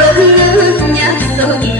흘러흐른 약속이